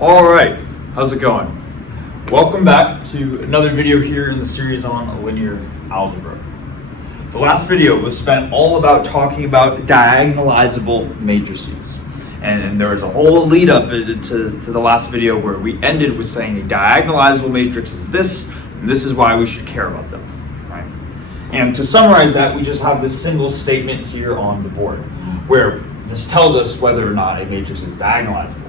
All right, how's it going? Welcome back to another video here in the series on linear algebra. The last video was spent all about talking about diagonalizable matrices. And there was a whole lead up to the last video where we ended with saying a diagonalizable matrix is this, and this is why we should care about them, right? And to summarize that, we just have this single statement here on the board where this tells us whether or not a matrix is diagonalizable.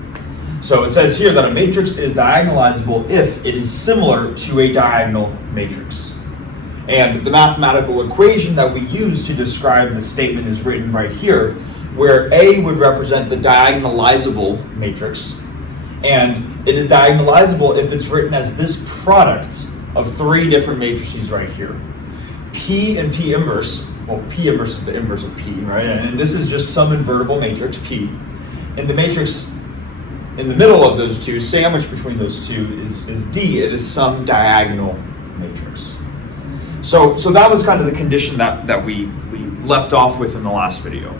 So it says here that a matrix is diagonalizable if it is similar to a diagonal matrix. And the mathematical equation that we use to describe the statement is written right here, where A would represent the diagonalizable matrix, and it is diagonalizable if it's written as this product of three different matrices right here. P and P inverse, well, P inverse is the inverse of P, right? And this is just some invertible matrix, P. And the matrix in the middle of those two, sandwiched between those two, is D. It is some diagonal matrix. So that was kind of the condition that we left off with in the last video.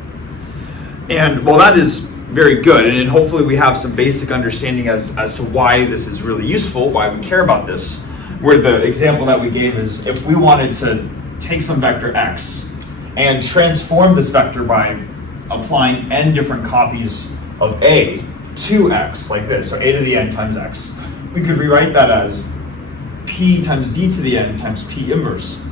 And well, that is very good, and hopefully we have some basic understanding as to why this is really useful, why we care about this. Where the example that we gave is if we wanted to take some vector x and transform this vector by applying n different copies of a to x, like this, so a to the n times x, we could rewrite that as p times d to the n times p inverse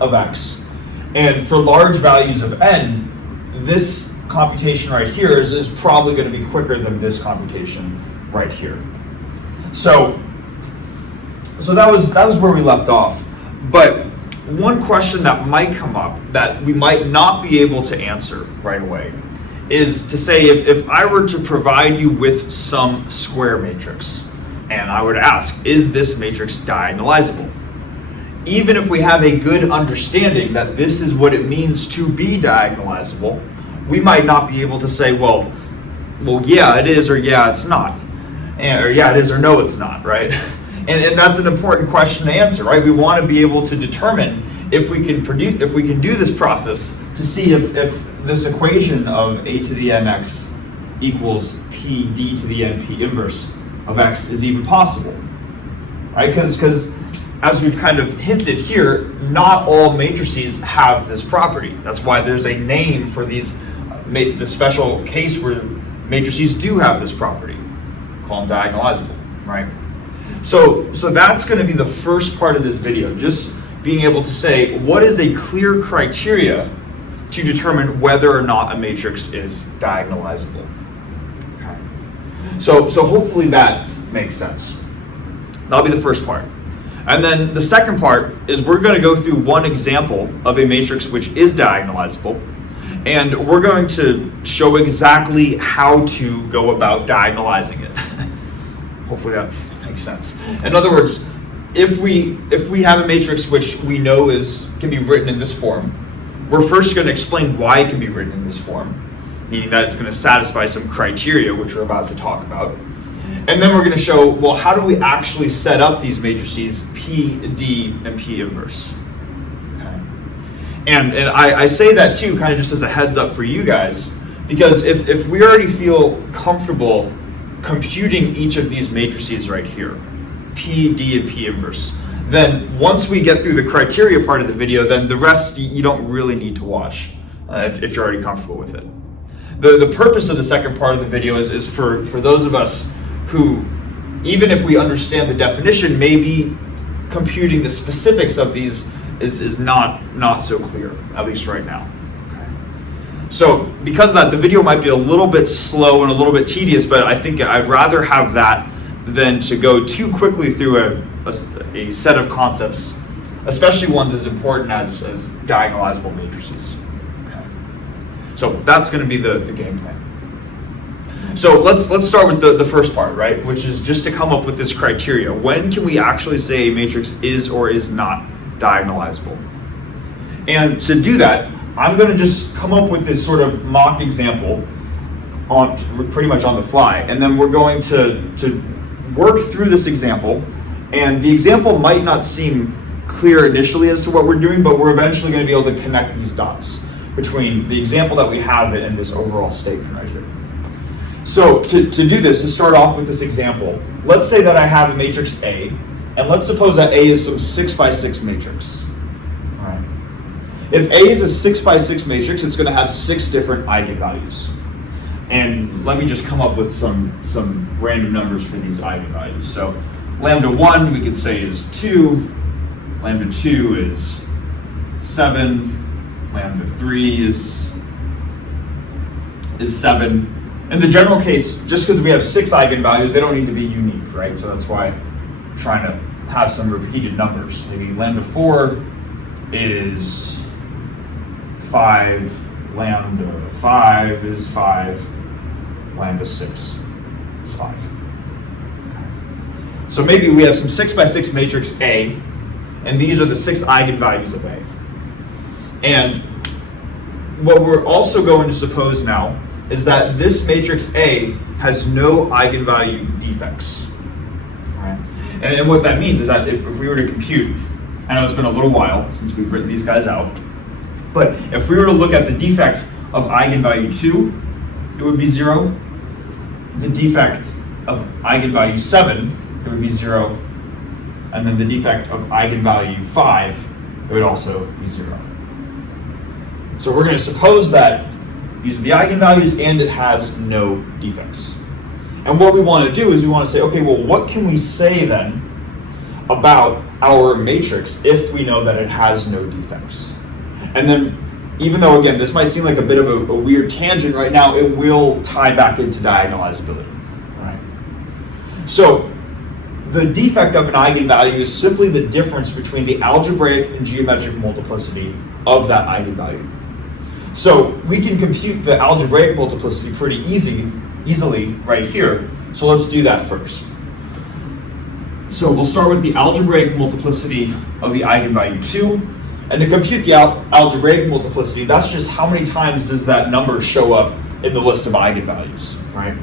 of x. And for large values of n, this computation right here is probably going to be quicker than this computation right here. So that was where we left off. But one question that might come up that we might not be able to answer right away is to say if I were to provide you with some square matrix, and I would ask, is this matrix diagonalizable? Even if we have a good understanding that this is what it means to be diagonalizable, we might not be able to say, well, yeah, it is, or yeah, it's not. Or yeah, it is, or no, it's not, right? And that's an important question to answer, right? We want to be able to determine if we can do this process to see if this equation of a to the n x equals p d to the n p inverse of x is even possible, right? Because as we've kind of hinted here, not all matrices have this property. That's why there's a name for the special case where matrices do have this property, called diagonalizable, right? So that's going to be the first part of this video, just being able to say what is a clear criteria to determine whether or not a matrix is diagonalizable. Okay. So hopefully that makes sense. That'll be the first part. And then the second part is we're going to go through one example of a matrix which is diagonalizable, and we're going to show exactly how to go about diagonalizing it. Hopefully that makes sense. In other words, if we have a matrix which we know can be written in this form, we're first going to explain why it can be written in this form, meaning that it's going to satisfy some criteria, which we're about to talk about. And then we're going to show, well, how do we actually set up these matrices P, D, and P inverse? Okay. And I say that too, kind of just as a heads up for you guys, because if we already feel comfortable computing each of these matrices right here, P, D, and P inverse, then once we get through the criteria part of the video, then the rest you don't really need to watch if you're already comfortable with it. The purpose of the second part of the video is for those of us who, even if we understand the definition, maybe computing the specifics of these is not so clear, at least right now. Okay. So because of that, the video might be a little bit slow and a little bit tedious, but I think I'd rather have that than to go too quickly through a set of concepts, especially ones as important as diagonalizable matrices. Okay. So that's going to be the game plan. So let's start with the first part, right? Which is just to come up with this criteria. When can we actually say a matrix is or is not diagonalizable? And to do that, I'm going to just come up with this sort of mock example pretty much on the fly, and then we're going to work through this example. And the example might not seem clear initially as to what we're doing, but we're eventually going to be able to connect these dots between the example that we have and this overall statement right here. So to do this, to start off with this example, let's say that I have a matrix A, and let's suppose that A is some 6 by 6 matrix. All right. If A is a 6 by 6 matrix, it's going to have 6 different eigenvalues. And let me just come up with some random numbers for these eigenvalues. So lambda 1 we could say is 2, lambda 2 is 7, lambda 3 is 7. In the general case, just because we have 6 eigenvalues, they don't need to be unique, right? So that's why I'm trying to have some repeated numbers. Maybe lambda 4 is 5, lambda 5 is 5, lambda 6 is 5. Okay. So maybe we have some 6 by 6 matrix A, and these are the 6 eigenvalues of A. And what we're also going to suppose now is that this matrix A has no eigenvalue defects. All right? And what that means is that if we were to compute, I know it's been a little while since we've written these guys out, but if we were to look at the defect of eigenvalue 2, it would be 0. The defect of eigenvalue 7, it would be 0. And then the defect of eigenvalue 5, it would also be 0. So we're going to suppose that these are the eigenvalues and it has no defects. And what we want to do is we want to say, okay, well, what can we say then about our matrix if we know that it has no defects? And then, even though, again, this might seem like a bit of a weird tangent right now, it will tie back into diagonalizability. Right? So the defect of an eigenvalue is simply the difference between the algebraic and geometric multiplicity of that eigenvalue. So we can compute the algebraic multiplicity pretty easily right here. So let's do that first. So we'll start with the algebraic multiplicity of the eigenvalue 2. And to compute the algebraic multiplicity, that's just how many times does that number show up in the list of eigenvalues, right?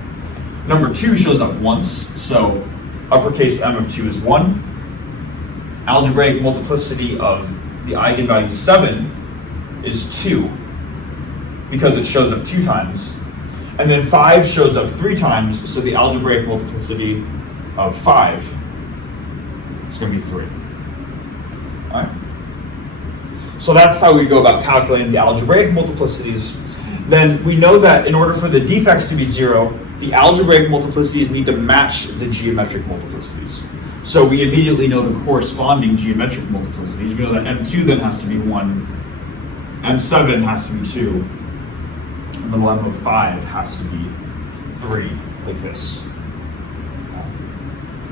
Number 2 shows up once, so uppercase M of 2 is 1. Algebraic multiplicity of the eigenvalue 7 is 2, because it shows up 2 times. And then 5 shows up 3 times, so the algebraic multiplicity of 5 is going to be 3. All right? So that's how we go about calculating the algebraic multiplicities. Then we know that in order for the defects to be 0, the algebraic multiplicities need to match the geometric multiplicities. So we immediately know the corresponding geometric multiplicities. We know that M2 then has to be 1, M7 has to be 2, and the lemma of 5 has to be 3, like this.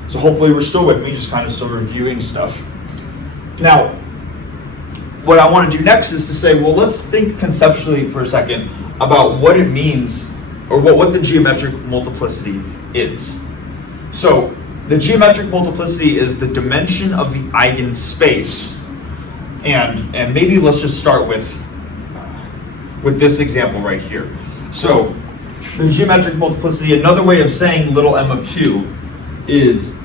So hopefully we're still with me, just kind of still reviewing stuff. Now, what I want to do next is to say, well, let's think conceptually for a second about what it means, or what the geometric multiplicity is. So the geometric multiplicity is the dimension of the eigenspace. And maybe let's just start with this example right here. So the geometric multiplicity, another way of saying little m of 2, is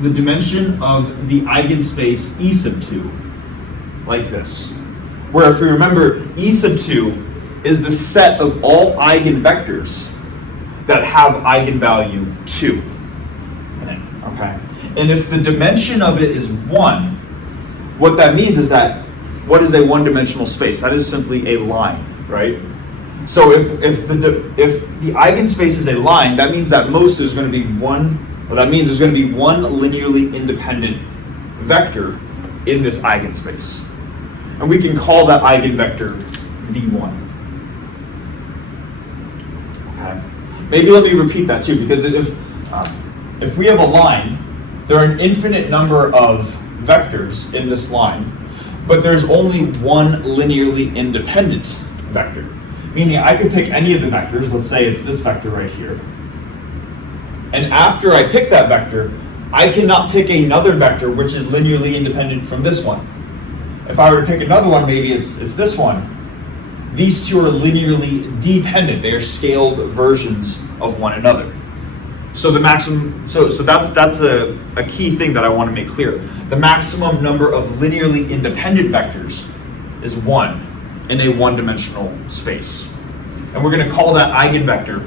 the dimension of the eigenspace E sub 2. Like this, where if we remember, E sub 2 is the set of all eigenvectors that have eigenvalue 2. Okay, and if the dimension of it is 1, what that means is that, what is a one-dimensional space? That is simply a line, right? So if the eigenspace is a line, that means that most is going to be that means there's going to be one linearly independent vector in this eigenspace. And we can call that eigenvector V1. Okay. Maybe let me repeat that too, because if we have a line, there are an infinite number of vectors in this line, but there's only one linearly independent vector. Meaning I could pick any of the vectors, let's say it's this vector right here. And after I pick that vector, I cannot pick another vector which is linearly independent from this one. If I were to pick another one, maybe it's this one. These two are linearly dependent. They are scaled versions of one another. So the maximum, so that's a key thing that I want to make clear. The maximum number of linearly independent vectors is 1 in a one-dimensional space. And we're going to call that eigenvector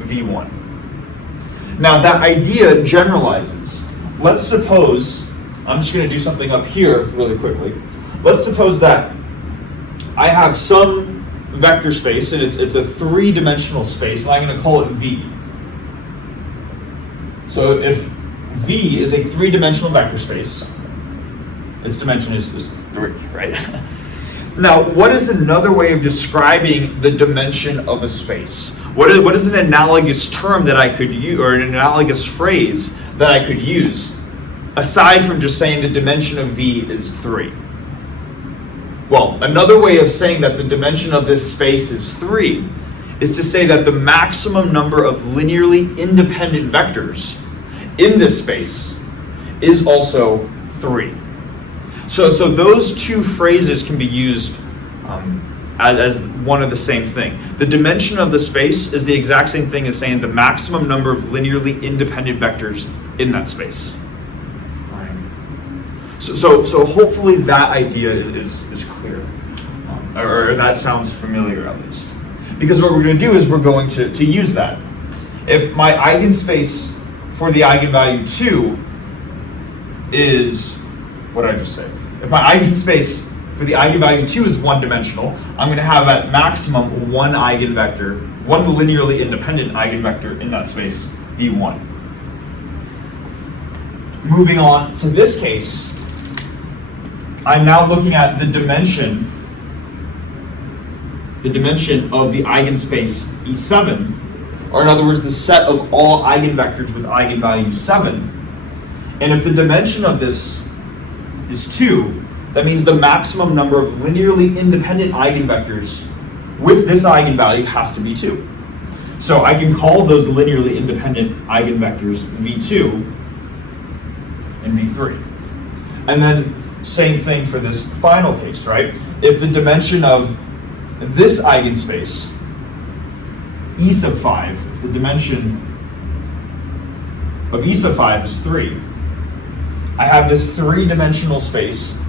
V1. Now that idea generalizes. Let's suppose, I'm just going to do something up here really quickly. Let's suppose that I have some vector space, and it's a three-dimensional space, and I'm going to call it V. So if V is a three-dimensional vector space, its dimension is 3, right? Now, what is another way of describing the dimension of a space? What is an analogous term that I could use, or an analogous phrase that I could use, aside from just saying the dimension of V is 3? Well, another way of saying that the dimension of this space is 3 is to say that the maximum number of linearly independent vectors in this space is also 3. So those two phrases can be used as one of the same thing. The dimension of the space is the exact same thing as saying the maximum number of linearly independent vectors in that space. Right. So hopefully that idea is clear, or that sounds familiar at least. Because what we're going to do is we're going to use that. If my eigenspace for the eigenvalue 2 is, what did I just say? If my eigenspace for the eigenvalue 2 is one-dimensional, I'm going to have at maximum one eigenvector, one linearly independent eigenvector in that space, V1. Moving on to this case, I'm now looking at the dimension of the eigenspace E7, or in other words, the set of all eigenvectors with eigenvalue 7. And if the dimension of this is 2, that means the maximum number of linearly independent eigenvectors with this eigenvalue has to be 2. So I can call those linearly independent eigenvectors V2 and V3. And then same thing for this final case, right? If the dimension of this eigenspace, E sub 5, if the dimension of E sub 5 is 3, I have this three-dimensional space,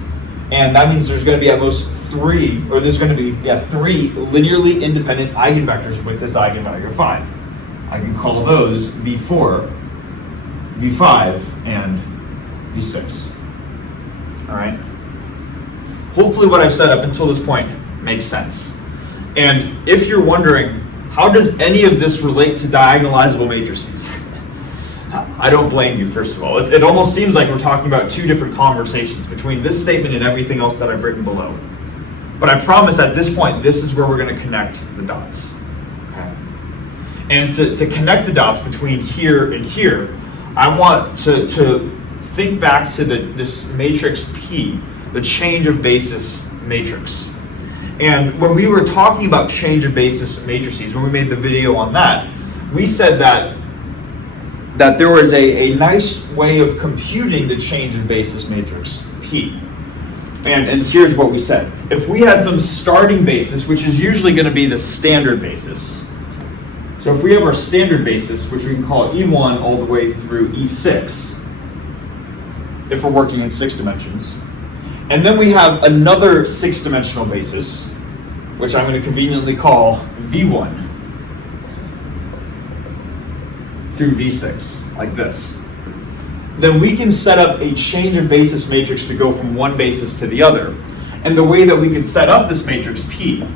and that means there's going to be at most 3, or there's going to be 3 linearly independent eigenvectors with this eigenvalue of 5. I can call those V4, V5, and V6. All right? Hopefully what I've said up until this point makes sense. And if you're wondering, how does any of this relate to diagonalizable matrices? I don't blame you, first of all. It almost seems like we're talking about two different conversations between this statement and everything else that I've written below. But I promise at this point, this is where we're going to connect the dots. Okay? And to connect the dots between here and here, I want to think back to this matrix P, the change of basis matrix. And when we were talking about change of basis matrices, when we made the video on that, we said that there was a nice way of computing the change of basis matrix P. And here's what we said. If we had some starting basis, which is usually going to be the standard basis. So if we have our standard basis, which we can call E1 all the way through E6, if we're working in 6 dimensions. And then we have another 6-dimensional basis, which I'm going to conveniently call V1 through V6, like this. Then we can set up a change of basis matrix to go from one basis to the other. And the way that we can set up this matrix P,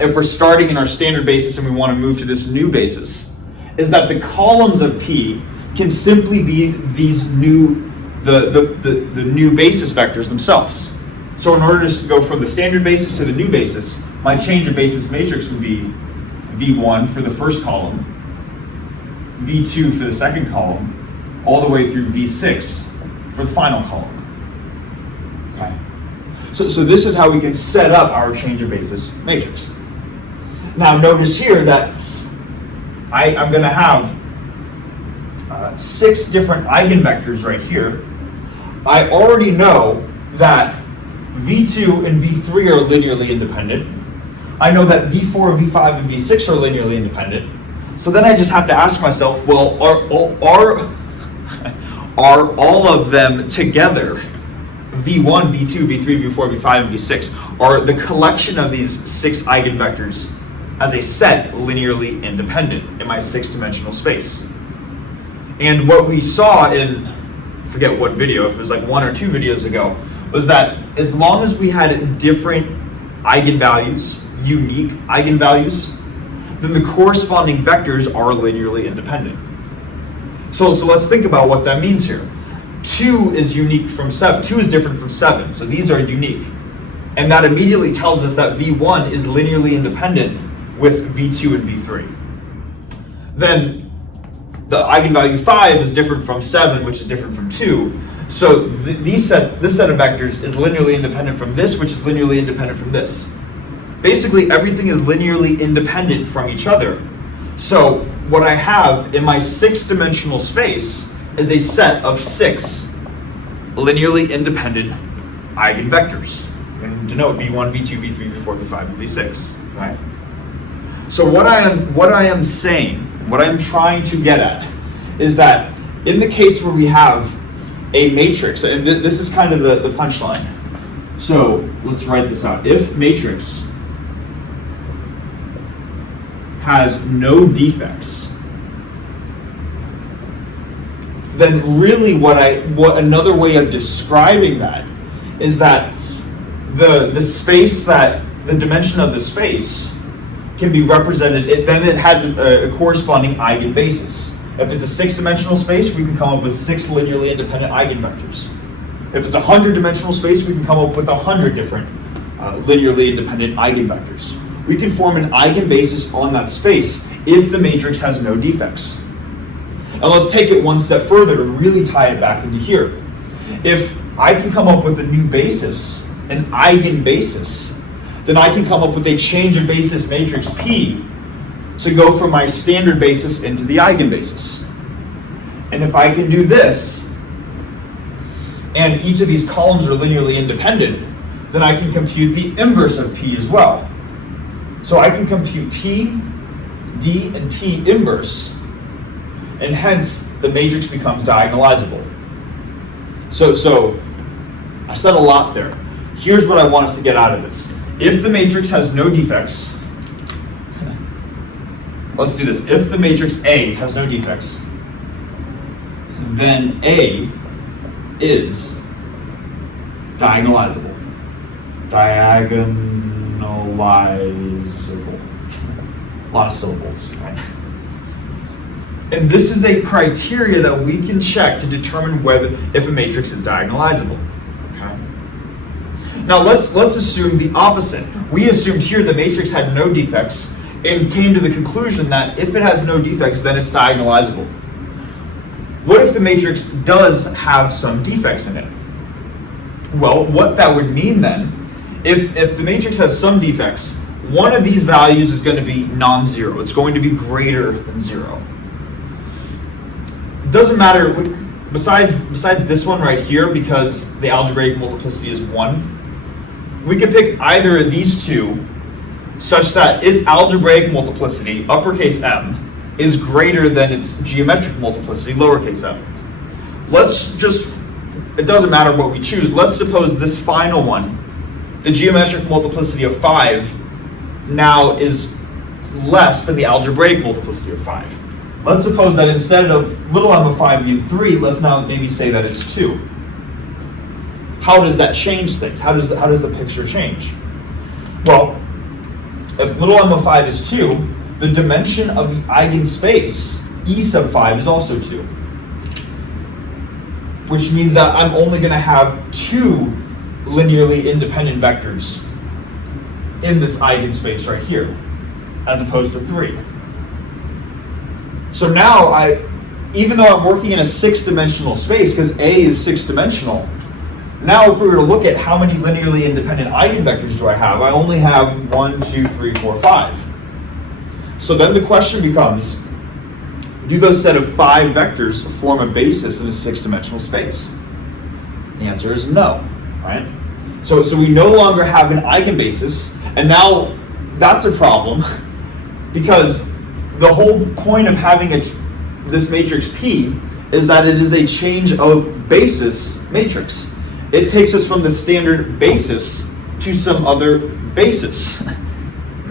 if we're starting in our standard basis and we want to move to this new basis, is that the columns of P can simply be these new, the new basis vectors themselves. So in order to go from the standard basis to the new basis, my change of basis matrix would be V1 for the first column, V2 for the second column, all the way through V6 for the final column. Okay. So this is how we can set up our change of basis matrix. Now notice here that I'm going to have 6 different eigenvectors right here. I already know that V2 and V3 are linearly independent. I know that V4, V5, and V6 are linearly independent. So then I just have to ask myself, well, are all of them together, V1, V2, V3, V4, V5, and V6, are the collection of these 6 eigenvectors has a set linearly independent in my 6-dimensional space. And what we saw in, I forget what video, if it was like 1 or 2 videos ago, was that as long as we had different eigenvalues, unique eigenvalues, then the corresponding vectors are linearly independent. So let's think about what that means here. 2 is unique from 7. 2 is different from 7, so these are unique. And that immediately tells us that V1 is linearly independent with V2 and V3. Then the eigenvalue 5 is different from 7, which is different from 2. So this set of vectors is linearly independent from this, which is linearly independent from this. Basically, everything is linearly independent from each other. So what I have in my 6-dimensional space is a set of 6 linearly independent eigenvectors. And denote V1, V2, V3, V4, V5, and V6, right? So what I am saying, what I'm trying to get at, is that in the case where we have a matrix, and this is kind of the punchline. So let's write this out. If matrix has no defects, then really what another way of describing that is that the space, that the dimension of the space can be represented, then it has a corresponding eigenbasis. If it's a 6-dimensional space, we can come up with 6 linearly independent eigenvectors. If it's a 100-dimensional space, we can come up with 100 different linearly independent eigenvectors. We can form an eigenbasis on that space if the matrix has no defects. And let's take it one step further to really tie it back into here. If I can come up with a new basis, an eigenbasis, then I can come up with a change of basis matrix P to go from my standard basis into the eigenbasis. And if I can do this, and each of these columns are linearly independent, then I can compute the inverse of P as well. So I can compute P, D, and P inverse, and hence the matrix becomes diagonalizable. So I said a lot there. Here's what I want us to get out of this. If the matrix has no defects, let's do this. If the matrix A has no defects, then A is diagonalizable. Diagonalizable. A lot of syllables, right? And this is a criteria that we can check to determine if a matrix is diagonalizable. Okay? Now let's assume the opposite. We assumed here the matrix had no defects and came to the conclusion that if it has no defects, then it's diagonalizable. What if the matrix does have some defects in it? Well, what that would mean then, if the matrix has some defects, one of these values is going to be non-zero. It's going to be greater than 0. Doesn't matter, besides this one right here, because the algebraic multiplicity is 1, we could pick either of these two such that its algebraic multiplicity, uppercase M, is greater than its geometric multiplicity, lowercase m. It doesn't matter what we choose. Let's suppose this final one, the geometric multiplicity of 5, now is less than the algebraic multiplicity of 5. Let's suppose that instead of little m of 5 being 3, let's now maybe say that it's 2. How does that change things? How does the picture change? Well, if little m of 5 is 2, the dimension of the eigenspace, E sub 5, is also 2. Which means that I'm only going to have 2 linearly independent vectors in this eigenspace right here, as opposed to 3. So now, even though I'm working in a 6-dimensional space, because A is 6-dimensional, now if we were to look at how many linearly independent eigenvectors do I have, I only have 1, 2, 3, 4, 5. So then the question becomes, do those set of 5 vectors form a basis in a 6-dimensional space? The answer is no, right? So we no longer have an eigenbasis, and now that's a problem, because the whole point of having this matrix P is that it is a change of basis matrix. It takes us from the standard basis to some other basis.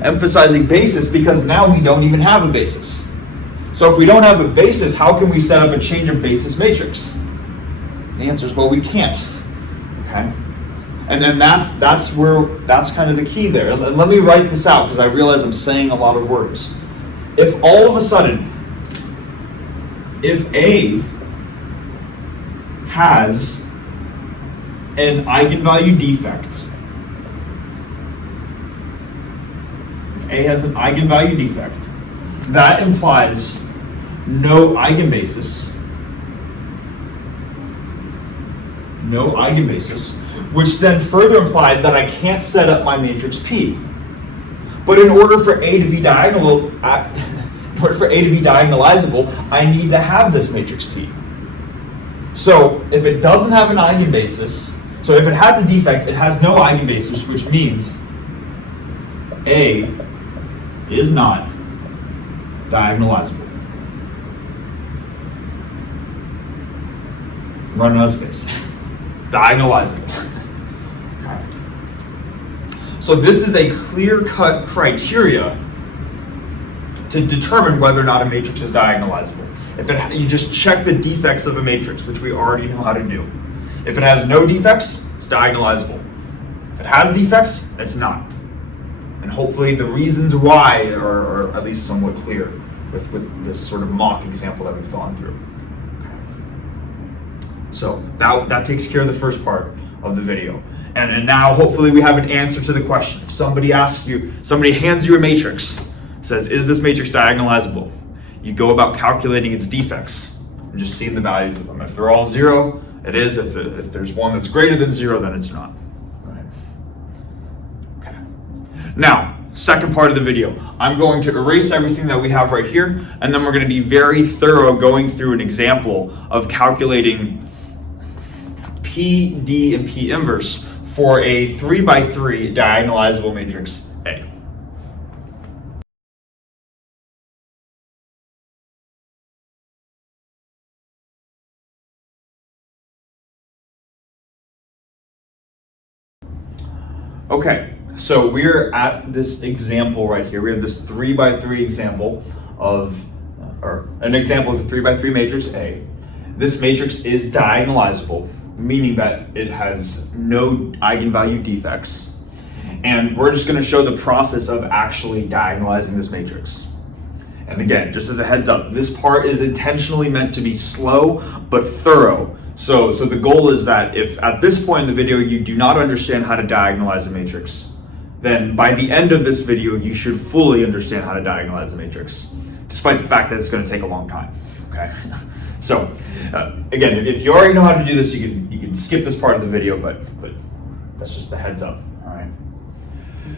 Emphasizing basis because now we don't even have a basis. So if we don't have a basis, how can we set up a change of basis matrix? The answer is, well, we can't. Okay? And then that's kind of the key there. And let me write this out because I realize I'm saying a lot of words. If all of a sudden, if A has an eigenvalue defect, if A has an eigenvalue defect, that implies no eigenbasis, which then further implies that I can't set up my matrix P. But in order for A to be diagonalizable, I need to have this matrix P. So if it doesn't have an eigenbasis, so if it has a defect, it has no eigenbasis, which means A is not diagonalizable. Run out of space. Diagonalizable. Okay. So this is a clear-cut criteria to determine whether or not a matrix is diagonalizable. You just check the defects of a matrix, which we already know how to do. If it has no defects, it's diagonalizable. If it has defects, it's not. And hopefully the reasons why are at least somewhat clear with this sort of mock example that we've gone through. So that takes care of the first part of the video. And now hopefully we have an answer to the question. If somebody hands you a matrix, says, is this matrix diagonalizable? You go about calculating its defects and just seeing the values of them. If they're all 0, it is. If there's one that's greater than 0, then it's not. All right. Okay. Now, second part of the video, I'm going to erase everything that we have right here, and then we're going to be very thorough going through an example of calculating P, D, and P inverse for a 3x3 diagonalizable matrix A. Okay, so we're at this example right here. We have this 3x3 example or an example of a 3x3 matrix A. This matrix is diagonalizable, meaning that it has no eigenvalue defects. And we're just going to show the process of actually diagonalizing this matrix. And again, just as a heads up, this part is intentionally meant to be slow but thorough. So the goal is that if at this point in the video you do not understand how to diagonalize a matrix, then by the end of this video you should fully understand how to diagonalize a matrix, despite the fact that it's going to take a long time. Okay. So again, if you already know how to do this, you can skip this part of the video, but that's just the heads up. All right.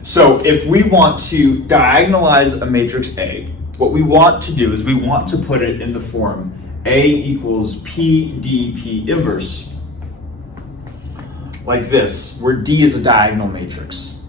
So if we want to diagonalize a matrix A, what we want to do is we want to put it in the form A equals P, D, P inverse, like this, where D is a diagonal matrix.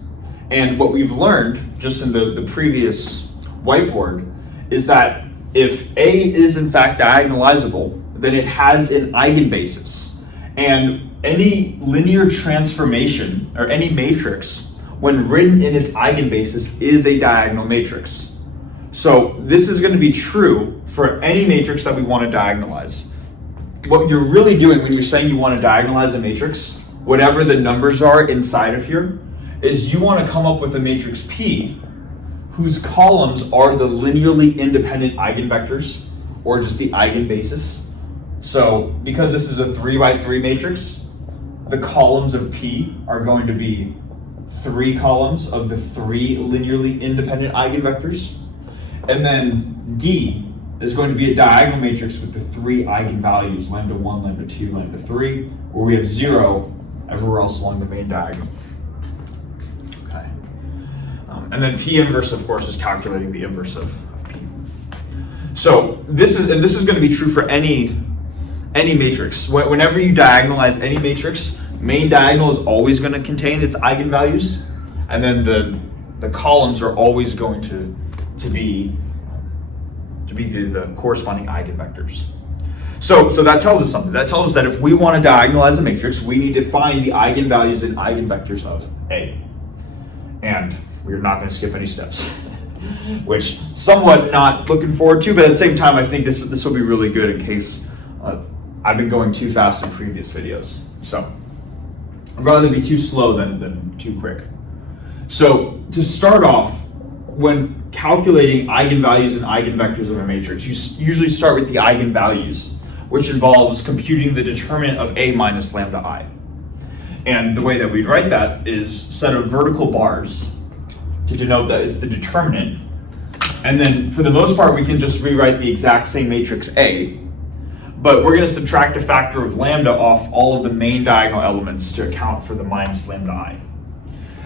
And what we've learned just in the previous whiteboard is that if A is in fact diagonalizable, then it has an eigenbasis. And any linear transformation or any matrix, when written in its eigenbasis, is a diagonal matrix. So this is going to be true for any matrix that we want to diagonalize. What you're really doing when you're saying you want to diagonalize a matrix, whatever the numbers are inside of here, is you want to come up with a matrix P whose columns are the linearly independent eigenvectors, or just the eigenbasis. So because this is a 3x3 matrix, the columns of P are going to be 3 columns of the 3 linearly independent eigenvectors. And then D is going to be a diagonal matrix with the 3 eigenvalues, lambda 1, lambda 2, lambda 3, where we have 0 everywhere else along the main diagonal. Okay. And then P inverse, of course, is calculating the inverse of P. So this is going to be true for any matrix. Whenever you diagonalize any matrix, main diagonal is always going to contain its eigenvalues, and then the columns are always going to be the corresponding eigenvectors. So that tells us something. That tells us that if we want to diagonalize a matrix, we need to find the eigenvalues and eigenvectors of A. And we're not going to skip any steps, which somewhat not looking forward to, but at the same time, I think this will be really good in case I've been going too fast in previous videos. So I'd rather be too slow than too quick. So to start off, when calculating eigenvalues and eigenvectors of a matrix, you usually start with the eigenvalues, which involves computing the determinant of A minus lambda I. And the way that we'd write that is set of vertical bars to denote that it's the determinant. And then for the most part, we can just rewrite the exact same matrix A, but we're going to subtract a factor of lambda off all of the main diagonal elements to account for the minus lambda I.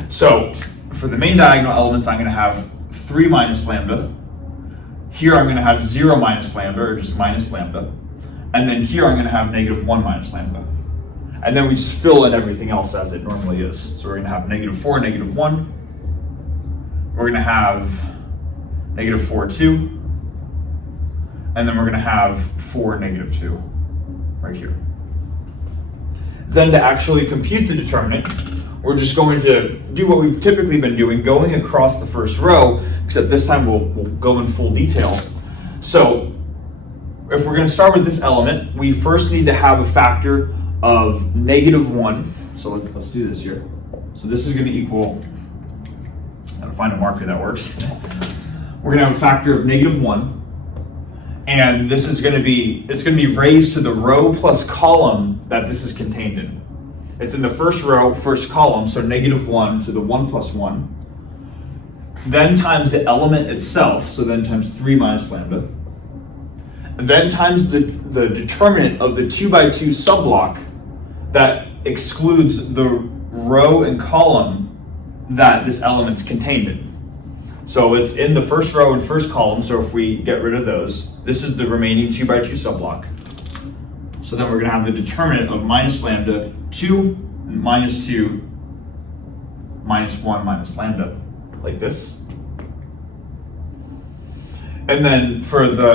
So for the main diagonal elements, I'm going to have 3 minus lambda. Here I'm going to have 0 minus lambda, or just minus lambda. And then here I'm going to have negative 1 minus lambda. And then we just fill in everything else as it normally is. So we're going to have negative 4, negative 1. We're going to have negative 4, 2. And then we're going to have 4, negative 2 right here. Then to actually compute the determinant, we're just going to do what we've typically been doing, going across the first row, except this time we'll go in full detail. So if we're going to start with this element, we first need to have a factor of negative 1. So let's do this here. So this is going to equal, I'm going to find a marker that works. We're going to have a factor of negative 1. And this is going to be, it's going to be raised to the row plus column that this is contained in. It's in the first row, first column, so negative 1 to the 1 plus 1. Then times the element itself, so then times 3 minus lambda. Then times the determinant of the 2 by 2 subblock that excludes the row and column that this element's contained in. So it's in the first row and first column, so if we get rid of those, this is the remaining 2 by 2 subblock. So then we're going to have the determinant of minus lambda 2, minus 2, minus 1, minus lambda, like this. And then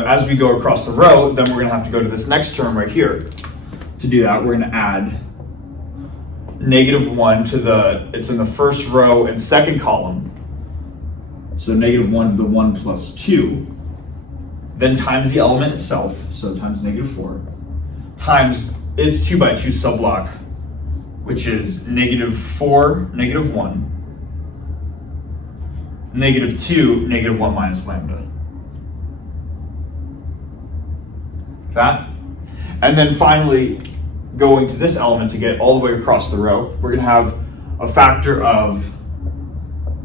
as we go across the row, then we're going to have to go to this next term right here. To do that, we're going to add negative 1 to it's in the first row and second column. So negative 1 to the 1 plus 2. Then times the element itself, so times negative 4. Times its 2 by 2 subblock, which is negative 4, negative 1, negative 2, negative 1 minus lambda. That. And then finally, going to this element to get all the way across the row, we're going to have a factor of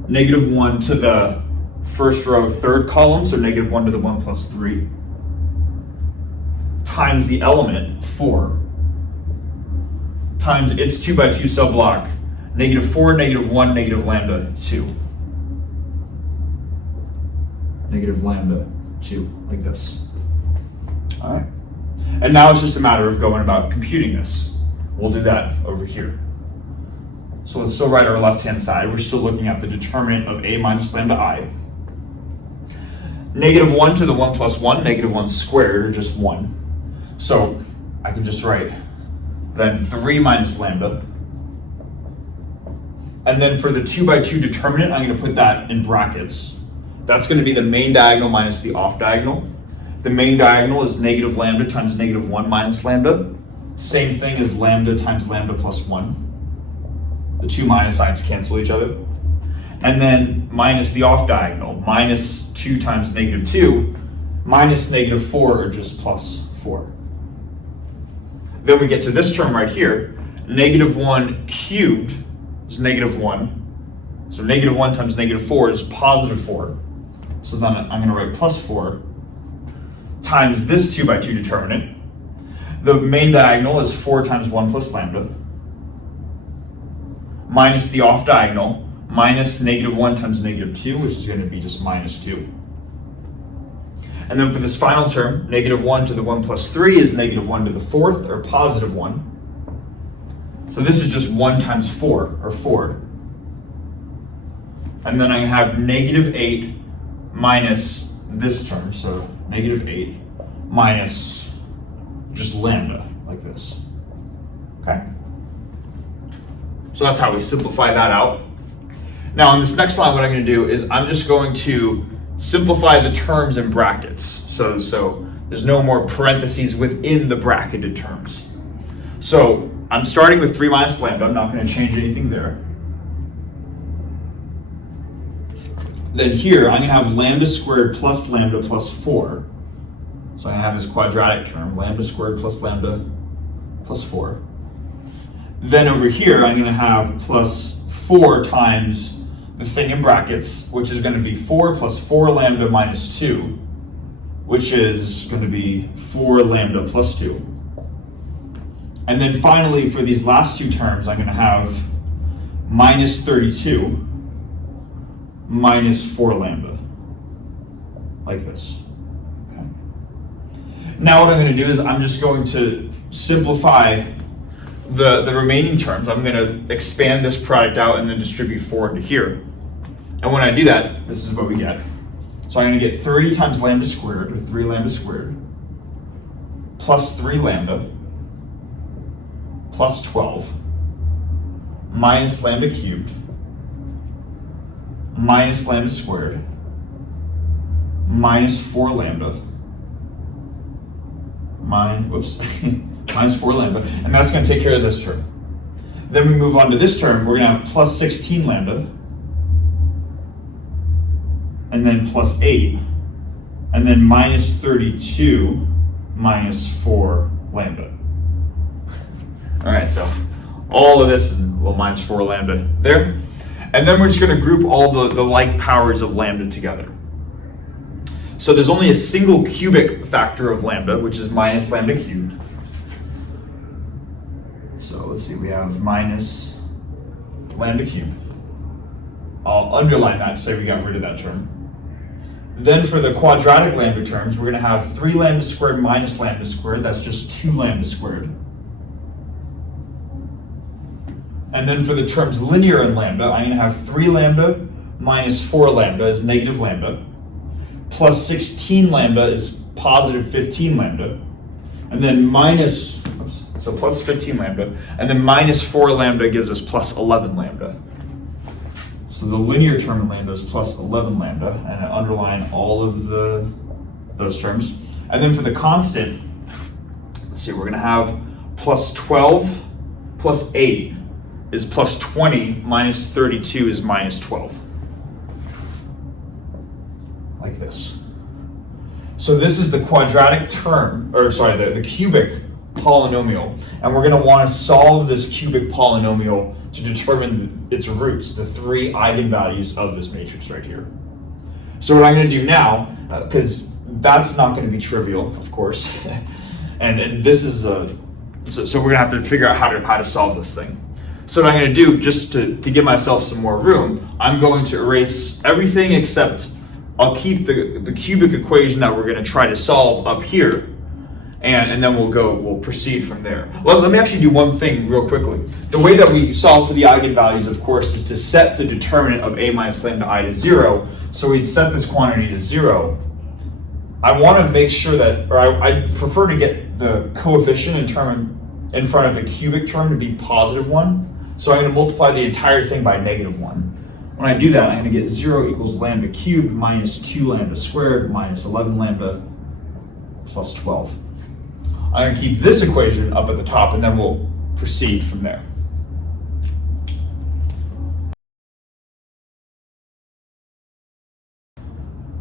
negative 1 to the first row, third column, so negative 1 to the 1 plus 3. Times the element 4 times its 2 by 2 subblock, negative 4, negative 1, negative lambda 2. Negative lambda 2, like this. All right. And now it's just a matter of going about computing this. We'll do that over here. So let's still write our left-hand side. We're still looking at the determinant of A minus lambda I. Negative 1 to the 1 plus 1, negative 1 squared, or just 1. So I can just write then 3 minus lambda. And then for the 2 by 2 determinant, I'm going to put that in brackets. That's going to be the main diagonal minus the off diagonal. The main diagonal is negative lambda times negative 1 minus lambda. Same thing as lambda times lambda plus 1. The two minus signs cancel each other. And then minus the off diagonal, minus 2 times negative 2, minus negative 4, or just plus 4. Then we get to this term right here. Negative 1 cubed is negative 1. So negative 1 times negative 4 is positive 4. So then I'm going to write plus 4 times this 2 by 2 determinant. The main diagonal is 4 times 1 plus lambda. Minus the off diagonal, minus negative 1 times negative 2, which is going to be just minus 2. And then for this final term, negative 1 to the 1 plus 3 is negative 1 to the 4th, or positive 1. So this is just 1 times 4, or 4. And then I have negative 8 minus this term, so negative 8 minus just lambda, like this. Okay? So that's how we simplify that out. Now on this next line, what I'm going to do is I'm just going to simplify the terms in brackets. So there's no more parentheses within the bracketed terms. So I'm starting with 3 minus lambda. I'm not going to change anything there. Then here, I'm going to have lambda squared plus lambda plus 4. So I'm going to have this quadratic term, lambda squared plus lambda plus 4. Then over here, I'm going to have plus 4 times the thing in brackets, which is going to be 4 plus 4 lambda minus 2, which is going to be 4 lambda plus 2. And then finally, for these last two terms, I'm going to have minus 32 minus 4 lambda, like this. Okay. Now what I'm going to do is I'm just going to simplify the remaining terms. I'm going to expand this product out and then distribute 4 into here. And when I do that, this is what we get. So I'm going to get 3 times lambda squared, or 3 lambda squared, plus 3 lambda, plus 12, minus lambda cubed, minus lambda squared, minus 4 lambda, minus 4 lambda, and that's going to take care of this term. Then we move on to this term. We're going to have plus 16 lambda, and then plus 8, and then minus 32 minus 4 lambda. All right, so all of this is, well, minus 4 lambda there. And then we're just going to group all the like powers of lambda together. So there's only a single cubic factor of lambda, which is minus lambda cubed. So let's see, we have minus lambda cubed. I'll underline that to say we got rid of that term. Then for the quadratic lambda terms, we're going to have 3 lambda squared minus lambda squared. That's just 2 lambda squared. And then for the terms linear in lambda, I'm going to have 3 lambda minus 4 lambda is negative lambda, plus 16 lambda is positive 15 lambda, and then minus, so plus 15 lambda, and then minus 4 lambda gives us plus 11 lambda. So the linear term in lambda is plus 11 lambda, and I underline all of those terms. And then for the constant, let's see, we're going to have plus 12 plus 8 is plus 20, minus 32 is minus 12. Like this. So this is the quadratic term, or sorry, the cubic polynomial. And we're going to want to solve this cubic polynomial to determine its roots, the 3 eigenvalues of this matrix right here. So what I'm going to do now, because that's not going to be trivial, of course, and this is, so we're going to have to figure out how to solve this thing. So what I'm going to do, just to give myself some more room, I'm going to erase everything except I'll keep the cubic equation that we're going to try to solve up here, and then we'll proceed from there. Well, let me actually do one thing real quickly. The way that we solve for the eigenvalues, of course, is to set the determinant of a minus lambda I to 0. So we'd set this quantity to 0. I want to make sure that, or I prefer to get the coefficient in front of the cubic term to be positive 1. So I'm going to multiply the entire thing by negative 1. When I do that, I'm going to get 0 equals lambda cubed minus 2 lambda squared minus 11 lambda plus 12. I'm going to keep this equation up at the top, and then we'll proceed from there.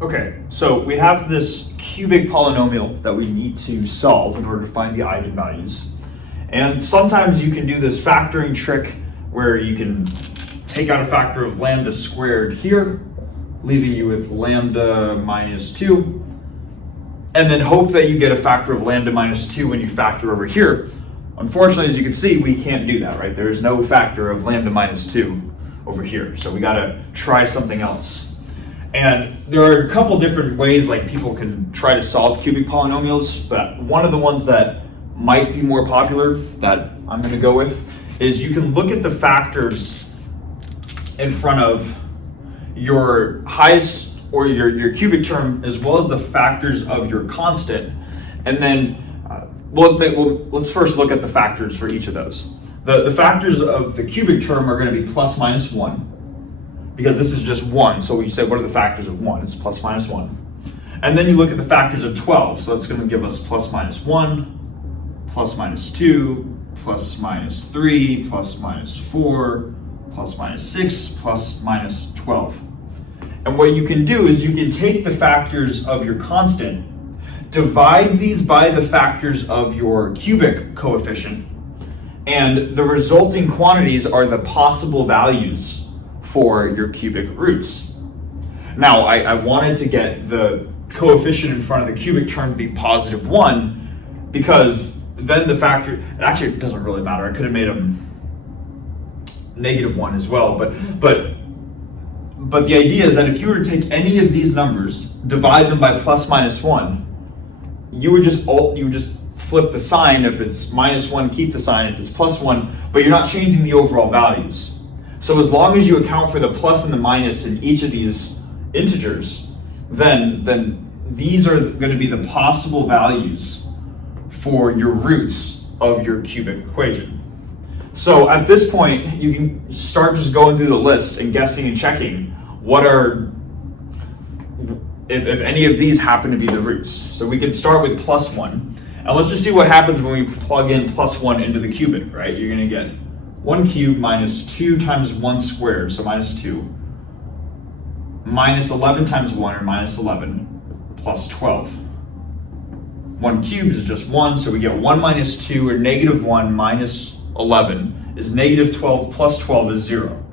Okay, so we have this cubic polynomial that we need to solve in order to find the eigenvalues. And sometimes you can do this factoring trick where you can take out a factor of lambda squared here, leaving you with lambda minus 2, and then hope that you get a factor of lambda minus 2 when you factor over here. Unfortunately, as you can see, we can't do that, right? There's no factor of lambda minus 2 over here, so we gotta try something else. And there are a couple different ways like people can try to solve cubic polynomials, but one of the ones that might be more popular that I'm gonna go with is you can look at the factors in front of your highest or your cubic term as well as the factors of your constant, and then let's first look at the factors for each of those. The factors of the cubic term are going to be plus minus 1, because this is just 1. So we say, what are the factors of 1? It's plus minus 1. And then you look at the factors of 12. So that's going to give us plus minus 1, plus minus 2, plus minus 3, plus minus 4, plus minus 6, plus minus 12. And what you can do is you can take the factors of your constant, divide these by the factors of your cubic coefficient, and the resulting quantities are the possible values for your cubic roots. Now, I wanted to get the coefficient in front of the cubic term to be positive 1, because then the factor, actually it doesn't really matter, I could have made them negative 1 as well, but the idea is that if you were to take any of these numbers, divide them by plus minus 1, you would just flip the sign. If it's minus 1, keep the sign. If it's plus 1, but you're not changing the overall values. So as long as you account for the plus and the minus in each of these integers, then these are going to be the possible values for your roots of your cubic equation. So at this point, you can start just going through the list and guessing and checking what are, if any of these happen to be the roots. So we can start with plus 1. And let's just see what happens when we plug in plus 1 into the cubic, right? You're going to get 1 cubed minus 2 times 1 squared, so minus 2, minus 11 times 1, or minus 11, plus 12. 1 cubed is just 1, so we get 1 minus 2, or negative 1 minus 11 is negative 12, plus 12 is 0.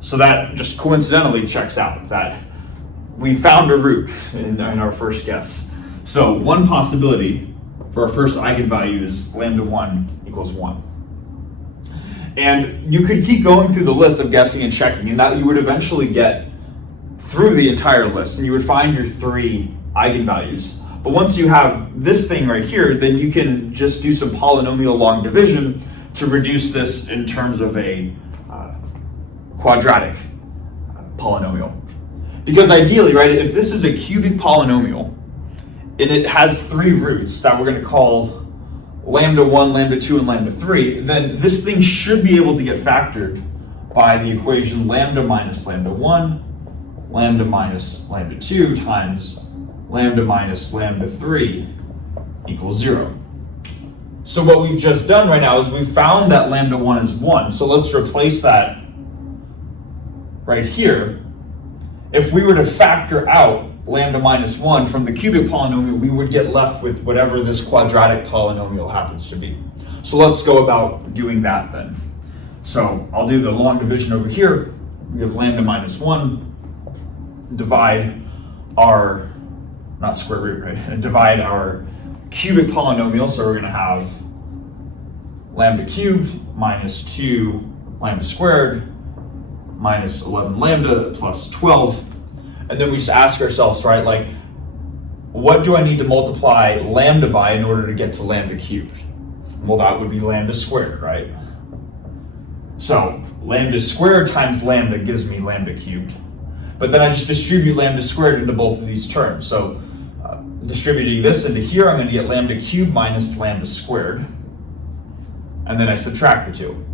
So that just coincidentally checks out, that we found a root in our first guess. So one possibility for our first eigenvalue is lambda 1 equals 1. And you could keep going through the list of guessing and checking, and that you would eventually get through the entire list, and you would find your 3 eigenvalues. But once you have this thing right here, then you can just do some polynomial long division to reduce this in terms of a quadratic polynomial. Because ideally, right, if this is a cubic polynomial and it has 3 roots that we're going to call lambda 1, lambda 2, and lambda 3, then this thing should be able to get factored by the equation lambda minus lambda 1, lambda minus lambda 2 times lambda minus lambda 3 equals 0. So what we've just done right now is we've found that lambda 1 is 1. So let's replace that right here. If we were to factor out lambda minus 1 from the cubic polynomial, we would get left with whatever this quadratic polynomial happens to be. So let's go about doing that then. So I'll do the long division over here. We have lambda minus 1, divide our, not square root, right? Divide our cubic polynomial, so we're going to have lambda cubed minus 2 lambda squared minus 11 lambda plus 12. And then we just ask ourselves, right, like, what do I need to multiply lambda by in order to get to lambda cubed? Well, that would be lambda squared, right? So lambda squared times lambda gives me lambda cubed. But then I just distribute lambda squared into both of these terms. So distributing this into here, I'm going to get lambda cubed minus lambda squared. And then I subtract the 2.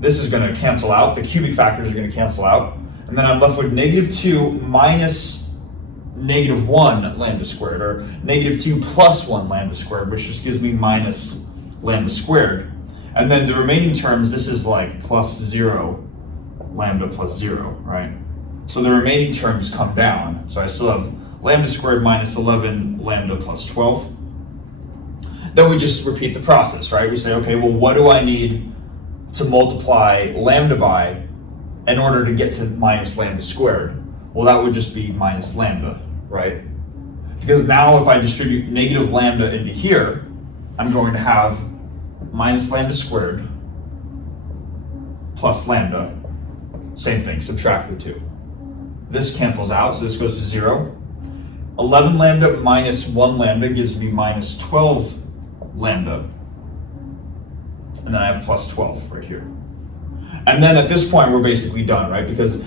This is going to cancel out. The cubic factors are going to cancel out. And then I'm left with negative 2 minus negative 1 lambda squared, or negative 2 plus 1 lambda squared, which just gives me minus lambda squared. And then the remaining terms, this is like plus 0 lambda plus 0, right? So the remaining terms come down. So I still have lambda squared minus 11 lambda plus 12. Then we just repeat the process, right? We say, okay, well, what do I need to multiply lambda by in order to get to minus lambda squared? Well, that would just be minus lambda, right? Because now if I distribute negative lambda into here, I'm going to have minus lambda squared plus lambda. Same thing, subtract the 2. This cancels out, so this goes to 0. 11 lambda minus 1 lambda gives me minus 12 lambda. And then I have plus 12 right here. And then at this point, we're basically done, right? Because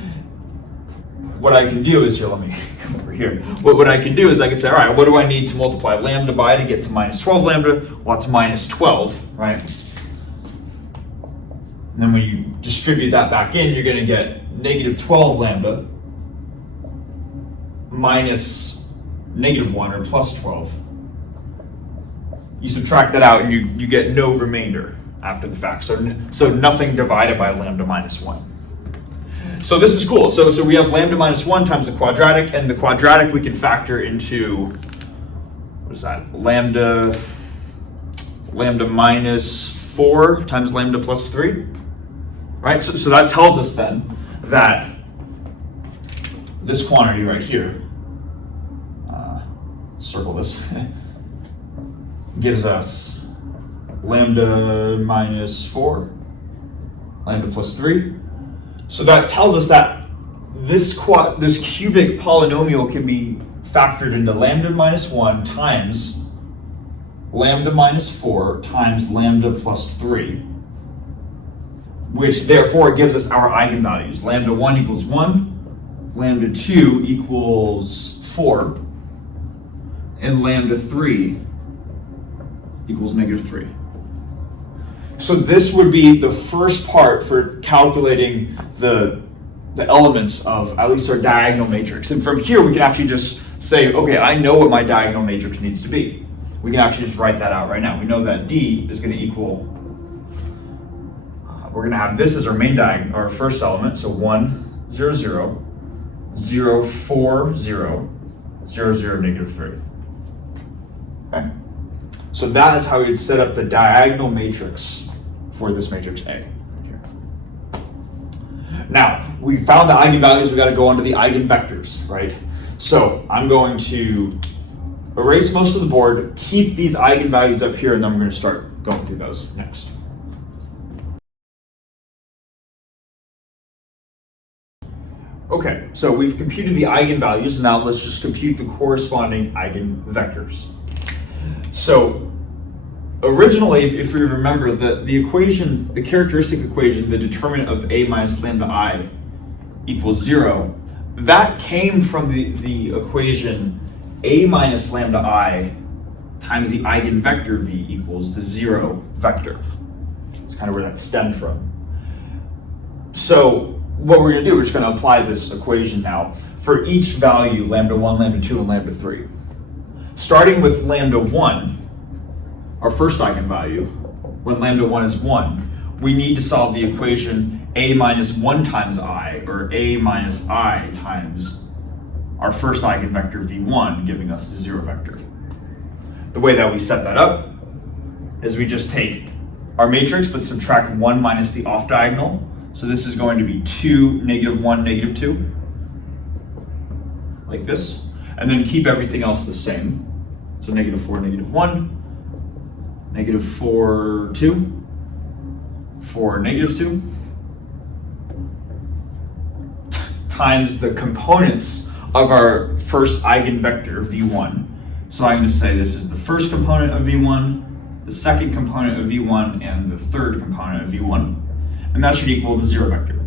what I can do is, here, let me come over here. What I can do is I can say, all right, what do I need to multiply lambda by to get to minus 12 lambda? Well, that's minus 12, right? And then when you distribute that back in, you're going to get negative 12 lambda minus negative 1 or plus 12. You subtract that out and you get no remainder after the fact. So nothing divided by lambda minus 1. So this is cool. So we have lambda minus 1 times the quadratic, and the quadratic we can factor into, what is that? Lambda minus 4 times lambda plus 3. Right? So that tells us then that this quantity right here, circle this, gives us lambda minus 4, lambda plus 3. So that tells us that this cubic polynomial can be factored into lambda minus 1 times lambda minus 4 times lambda plus 3, which therefore gives us our eigenvalues. Lambda 1 equals 1, lambda 2 equals 4, and lambda 3 equals negative 3. So this would be the first part for calculating the elements of at least our diagonal matrix. And from here we can actually just say, okay, I know what my diagonal matrix needs to be. We can actually just write that out right now. We know that D is going to equal, we're going to have this as our main diagonal, our first element, so 1, 0, 0, 0, 4, 0, 0, 0, negative 3. Okay? So that is how we would set up the diagonal matrix for this matrix A. Here. Now, we found the eigenvalues, we've got to go on to the eigenvectors, right? So I'm going to erase most of the board, keep these eigenvalues up here, and then we're going to start going through those next. Okay, so we've computed the eigenvalues, and now let's just compute the corresponding eigenvectors. So originally, if we remember, the equation, the characteristic equation, the determinant of A minus lambda I equals 0, that came from the equation A minus lambda I times the eigenvector V equals the 0 vector. It's kind of where that stemmed from. So what we're going to do, we're just going to apply this equation now for each value, lambda 1, lambda 2, and lambda 3. Starting with lambda 1, our first eigenvalue, when lambda 1 is 1, we need to solve the equation A minus 1 times I, or A minus I times our first eigenvector V1, giving us the 0 vector. The way that we set that up is we just take our matrix, but subtract 1 minus the off diagonal. So this is going to be 2, negative 1, negative 2, like this. And then keep everything else the same. So negative 4, negative 1, negative 4, 2, 4, negative 2, times the components of our first eigenvector, V1. So I'm going to say this is the first component of V1, the second component of V1, and the third component of V1. And that should equal the 0 vector.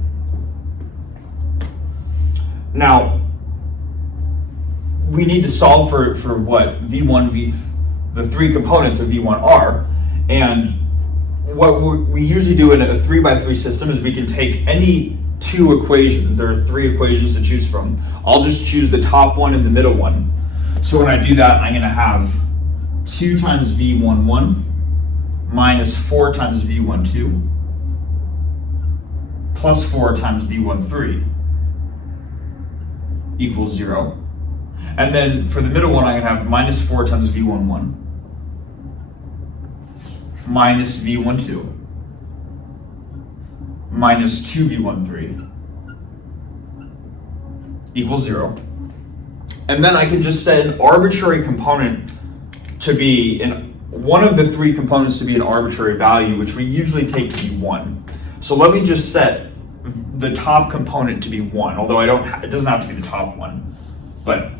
Now, we need to solve for what V1, the three components of V1 are. And what we usually do in a 3x3 system is we can take any two equations. There are three equations to choose from. I'll just choose the top one and the middle one. So when I do that, I'm going to have 2 times V11 minus 4 times V12 plus 4 times V13 equals 0. And then for the middle one, I'm going to have minus 4 times V11 minus V12 minus 2 V13 equals 0. And then I can just set an arbitrary component to be one of the three components to be an arbitrary value, which we usually take to be 1. So let me just set the top component to be 1, although it doesn't have to be the top one, but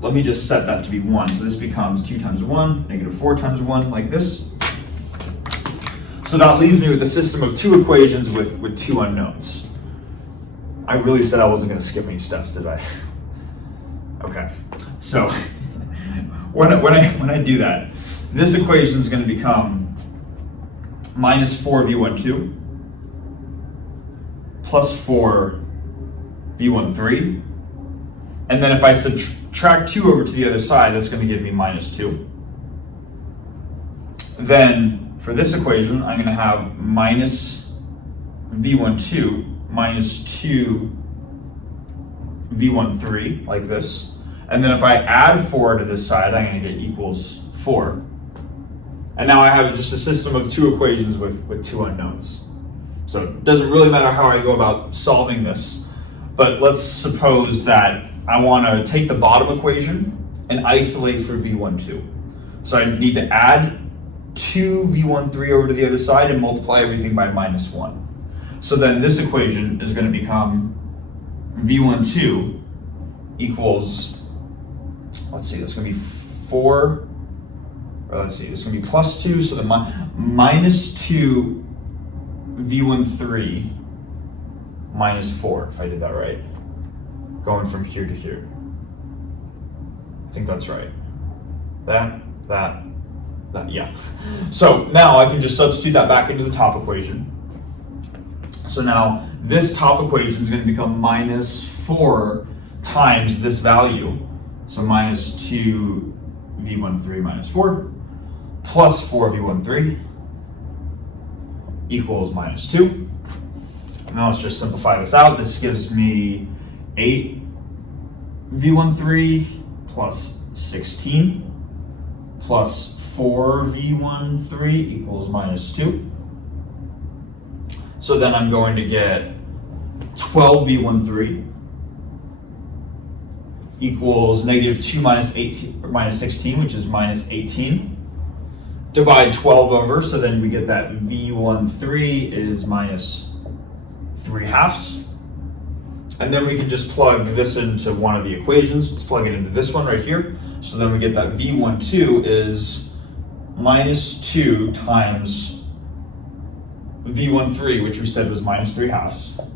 let me just set that to be 1. So this becomes 2 times 1, negative 4 times 1, like this. So that leaves me with a system of two equations with two unknowns. I really said I wasn't going to skip any steps, did I? Okay, so when I do that, this equation is going to become minus 4 V12 plus 4 v13. And then if I subtract 2 over to the other side, that's going to give me minus 2. Then for this equation, I'm going to have minus v12 minus 2 v13, like this. And then if I add 4 to this side, I'm going to get equals 4. And now I have just a system of 2 equations with 2 unknowns. So it doesn't really matter how I go about solving this, but let's suppose that I want to take the bottom equation and isolate for v12. So I need to add 2 v13 over to the other side and multiply everything by minus 1. So then this equation is going to become v12 equals, let's see, that's going to be 4, or let's see, it's going to be plus 2, so the minus 2 v13 minus 4, if I did that right. Going from here to here. I think that's right. That, yeah. So now I can just substitute that back into the top equation. So now this top equation is going to become minus 4 times this value. So minus 2 v13 minus 4 plus 4 v13 equals minus 2. And now let's just simplify this out. This gives me 8 v13 plus 16 plus 4 v13 equals minus 2. So then I'm going to get 12 v13 equals negative 2 minus 18 or minus 16, which is minus 18. Divide 12 over, so then we get that v13 is minus 3/2. And then we can just plug this into one of the equations. Let's plug it into this one right here. So then we get that v12 is minus 2 times v13, which we said was minus 3/2,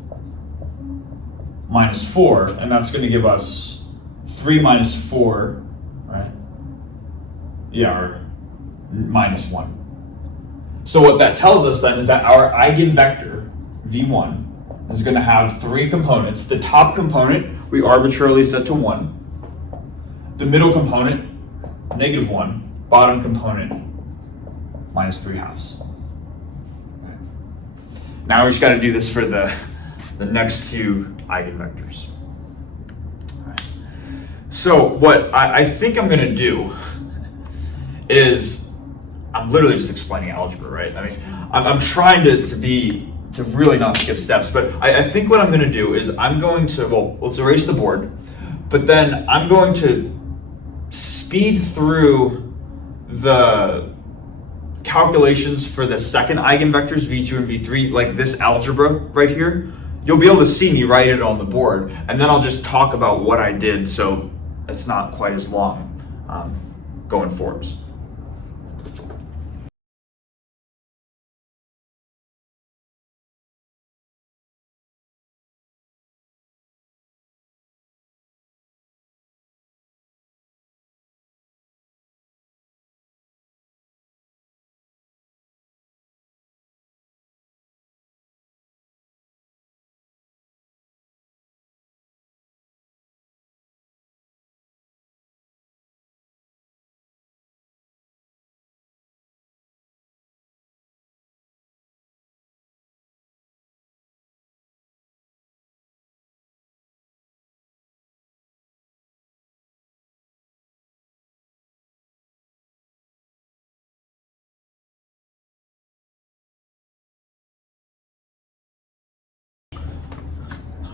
minus 4, and that's going to give us 3 minus 4, right? Yeah, or minus 1. So what that tells us then is that our eigenvector, v1, is going to have 3 components. The top component we arbitrarily set to 1. The middle component, negative 1. Bottom component, minus 3/2. Now we just got to do this for the next 2 eigenvectors. So what I think I'm going to do is, I'm literally just explaining algebra, right? I mean, I'm trying to really not skip steps, but I think what I'm going to do is I'm going to, well, let's erase the board, but then I'm going to speed through the calculations for the second eigenvectors, v2 and v3, like this algebra right here. You'll be able to see me write it on the board, and then I'll just talk about what I did so it's not quite as long going forwards.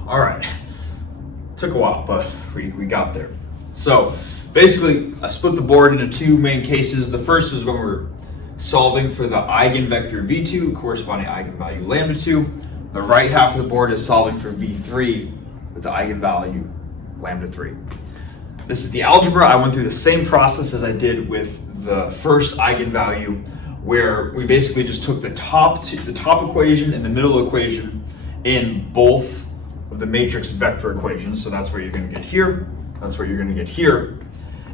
All right, took a while, but we got there. So basically, I split the board into 2 main cases. The first is when we're solving for the eigenvector v2, corresponding eigenvalue lambda 2. The right half of the board is solving for v3 with the eigenvalue lambda 3. This is the algebra. I went through the same process as I did with the first eigenvalue, where we basically just took the top equation and the middle equation in both of the matrix vector equations. So that's where you're going to get here. That's where you're going to get here.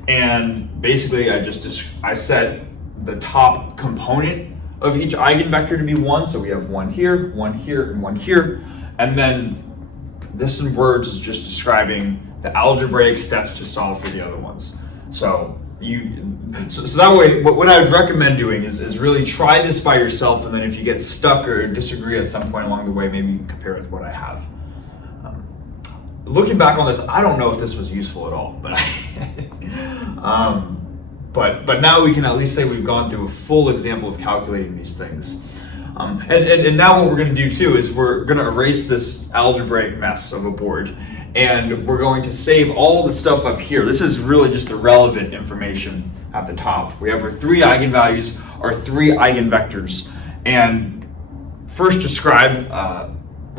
And basically, I set the top component of each eigenvector to be 1. So we have 1 here, 1 here, and 1 here. And then this in words is just describing the algebraic steps to solve for the other ones. So that way, what I would recommend doing is really try this by yourself, and then if you get stuck or disagree at some point along the way, maybe you can compare with what I have. Looking back on this, I don't know if this was useful at all, but now we can at least say we've gone through a full example of calculating these things. And now what we're going to do too is we're going to erase this algebraic mess of a board, and we're going to save all the stuff up here. This is really just the relevant information at the top. We have our 3 eigenvalues, our 3 eigenvectors, and first describe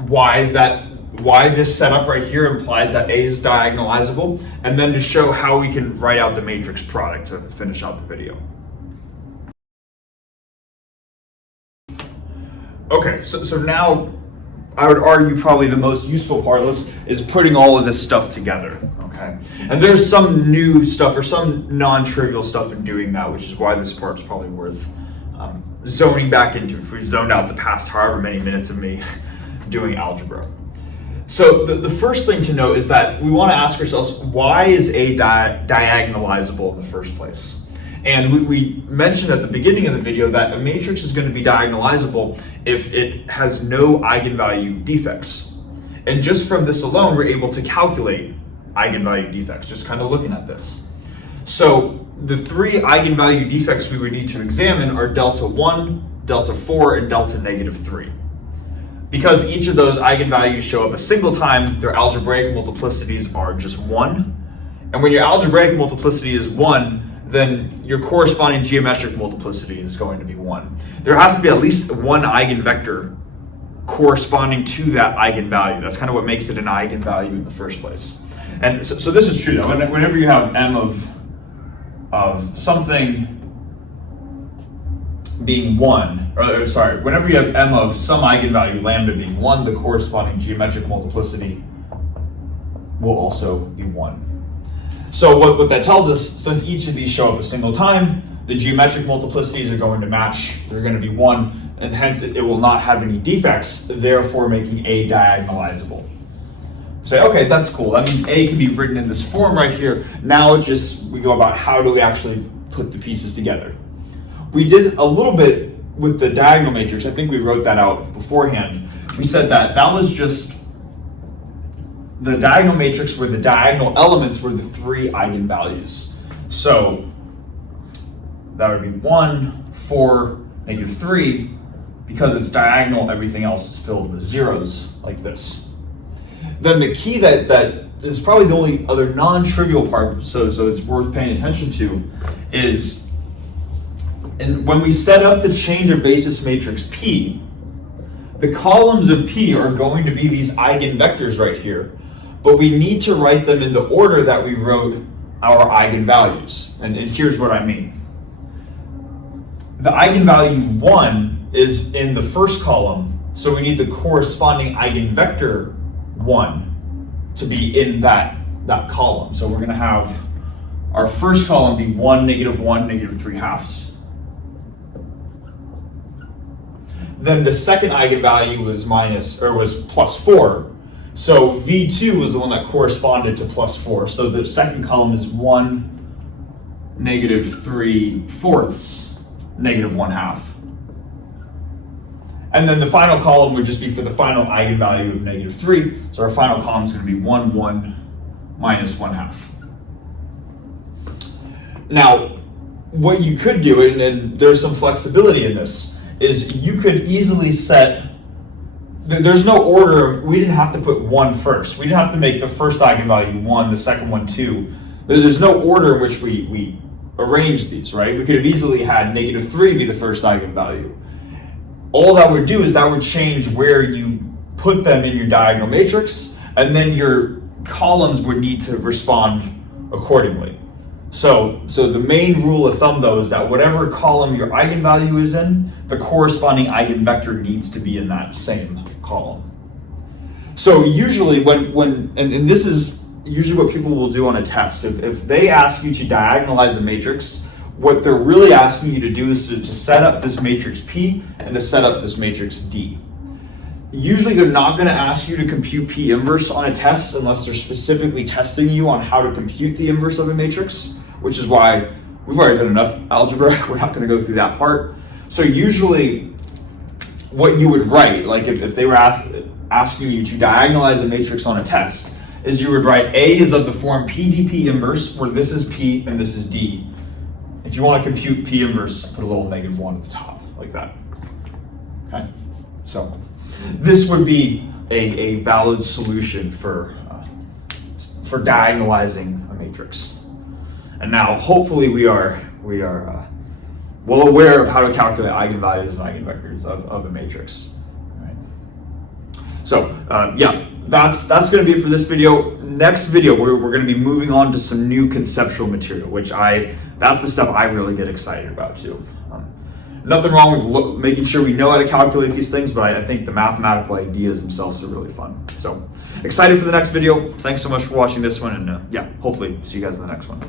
why this setup right here implies that A is diagonalizable, and then to show how we can write out the matrix product to finish out the video. Okay, so now I would argue probably the most useful part is putting all of this stuff together, okay? And there's some new stuff or some non-trivial stuff in doing that, which is why this part's probably worth zoning back into if we zoned out the past however many minutes of me doing algebra. So the first thing to note is that we want to ask ourselves, why is A diagonalizable in the first place? And we mentioned at the beginning of the video that a matrix is going to be diagonalizable if it has no eigenvalue defects. And just from this alone, we're able to calculate eigenvalue defects, just kind of looking at this. So the 3 eigenvalue defects we would need to examine are delta 1, delta 4, and delta negative 3. Because each of those eigenvalues show up a single time, their algebraic multiplicities are just 1. And when your algebraic multiplicity is 1, then your corresponding geometric multiplicity is going to be 1. There has to be at least one eigenvector corresponding to that eigenvalue. That's kind of what makes it an eigenvalue in the first place. And so this is true though. Whenever you have m of something being 1, or sorry, whenever you have m of some eigenvalue, lambda being 1, the corresponding geometric multiplicity will also be 1. So what that tells us, since each of these show up a single time, the geometric multiplicities are going to match. They're going to be 1, and hence it will not have any defects, therefore making A diagonalizable. Say, okay, that's cool. That means A can be written in this form right here. Now we go about how do we actually put the pieces together. We did a little bit with the diagonal matrix. I think we wrote that out beforehand. We said that was just the diagonal matrix where the diagonal elements were the 3 eigenvalues. So that would be 1, 4, negative 3. Because it's diagonal, everything else is filled with zeros like this. Then the key that is probably the only other non-trivial part, so it's worth paying attention to, is when we set up the change of basis matrix P, the columns of P are going to be these eigenvectors right here, but we need to write them in the order that we wrote our eigenvalues. And here's what I mean. The eigenvalue 1 is in the first column, so we need the corresponding eigenvector 1 to be in that column. So we're going to have our first column be 1, negative 1, negative 3/2. Then the second eigenvalue was plus 4. So V2 was the one that corresponded to plus 4. So the second column is 1, negative 3/4, negative 1/2. And then the final column would just be for the final eigenvalue of negative 3. So our final column is going to be 1, 1, minus 1/2. Now, what you could do, and there's some flexibility in this, is you could easily set, there's no order, we didn't have to put 1 first. We didn't have to make the first eigenvalue 1, the second one 2. There's no order in which we arrange these, right? We could have easily had negative 3 be the first eigenvalue. All that would do is that would change where you put them in your diagonal matrix, and then your columns would need to respond accordingly. So the main rule of thumb though is that whatever column your eigenvalue is in, the corresponding eigenvector needs to be in that same column. So usually and this is usually what people will do on a test. If they ask you to diagonalize a matrix, what they're really asking you to do is to set up this matrix P and to set up this matrix D. Usually they're not going to ask you to compute P inverse on a test unless they're specifically testing you on how to compute the inverse of a matrix, which is why we've already done enough algebra. We're not going to go through that part. So usually what you would write, like if they were asking you to diagonalize a matrix on a test, is you would write A is of the form PDP inverse, where this is P and this is D. If you want to compute P inverse, put a little -1 at the top, like that. Okay? So this would be a valid solution for diagonalizing a matrix. And now, hopefully, we are well aware of how to calculate eigenvalues and eigenvectors of a matrix. All right. So yeah, that's going to be it for this video. Next video, we're going to be moving on to some new conceptual material, which that's the stuff I really get excited about too. Nothing wrong with making sure we know how to calculate these things, but I think the mathematical ideas themselves are really fun. So excited for the next video. Thanks so much for watching this one, and yeah, hopefully see you guys in the next one.